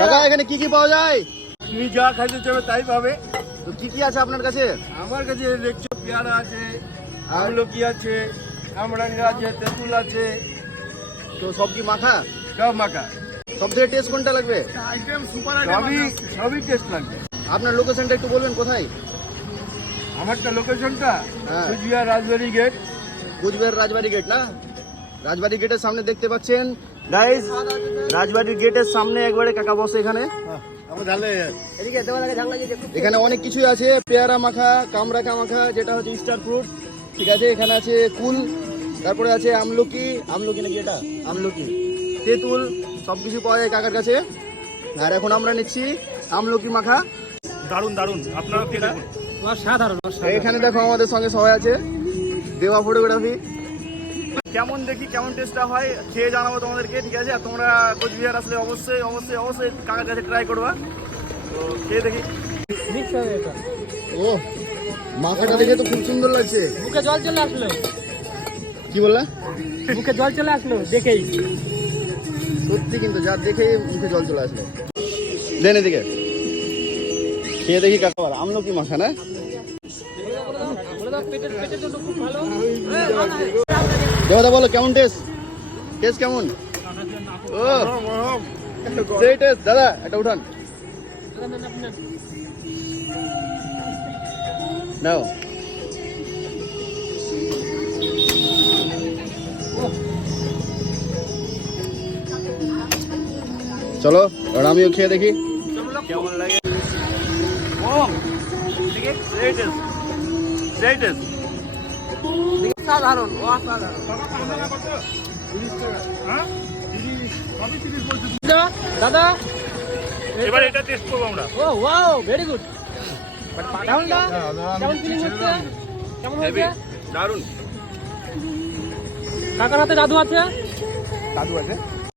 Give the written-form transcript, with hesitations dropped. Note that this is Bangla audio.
কাকা এখানে কি কি পাওয়া যায়? তুমি যা খাইতে চাবে তাই পাবে। তো কি কি আছে আপনার কাছে? আমার কাছে দেখছো পেয়ারা আছে, আমলকি আছে, কামরাঙ্গা আছে, তেঁতুল আছে, তো সব কি মাখা? সব মাখা। সব থেকে টেস্ট কোনটা লাগবে? সবই টেস্ট লাগবে। আপনার লোকেশনটা একটু বলবেন কোথায়? আমারটা লোকেশনটা হ্যাঁ। কুচবিহার রাজবাড়ি গেট। কুচবিহার রাজবাড়ি গেট না? রাজবাড়ি গেটের সামনে দেখতে পাচ্ছেন গাইস, রাজবাড়ির গেটের সামনে একবারে কাকা বসে এখানে। এখানে অনেক কিছুই আছে, পেয়ারা মাখা, কামরাঙা মাখা যেটা হচ্ছে স্টার ফ্রুট, ঠিক আছে। এখানে আছে কুল, তারপরে আছে আমলকি, আমলকি নাকি এটা আমলকি, তেঁতুল, সব কিছু পাওয়া যায় কাকার কাছে। আর এখন আমরা নিচ্ছি আমলকি মাখা। দারুন দারুন, আপনারা খেয়ে দেখুন। সাধারণ এখানে দেখো আমাদের সঙ্গে সবাই আছে, দেওয়া ফটোগ্রাফি। কেমন দেখি কেমন টেস্টটা হয় খেয়ে জানাবো তোমাদেরকে, ঠিক আছে। আর তোমরা কোচবিহার আসলে অবশ্যই অবশ্যই অবশ্যই কাকার কাছে ট্রাই করবা। তো খেয়ে দেখি। মিক্স হবে এটা। ও মাখাটা দেখে তো খুব সুন্দর লাগছে। মুখে জল চলে আসলো, কি বললা? মুখে জল চলে আসলো দেখেই। সত্যি কিন্তু যা দেখে মুখে জল চলে আসলো। দেন এদিকে খেয়ে দেখি কাকা। আমলকি মাখা না? পেটের জন্য খুব ভালো। দেবদা বলো কেমন টেস্ট? টেস্ট কেমন? ও সেই টেস্ট। দাদা এটা উঠান নাও। চলো আর আমিও খেয়ে দেখি কেমন লাগে। ও দেখি সেই টেস্ট, সেই টেস্ট। সাধারণ অসাধারণ। দাদা এবার এটা টেস্ট করবো আমরা। ও ওয়াও ভেরি গুড। কেমন কেমন ফিলিং হচ্ছে? কেমন হেভি, হচ্ছে? দারুন। কাকার হাতে জাদু আছে। দাদু আছে।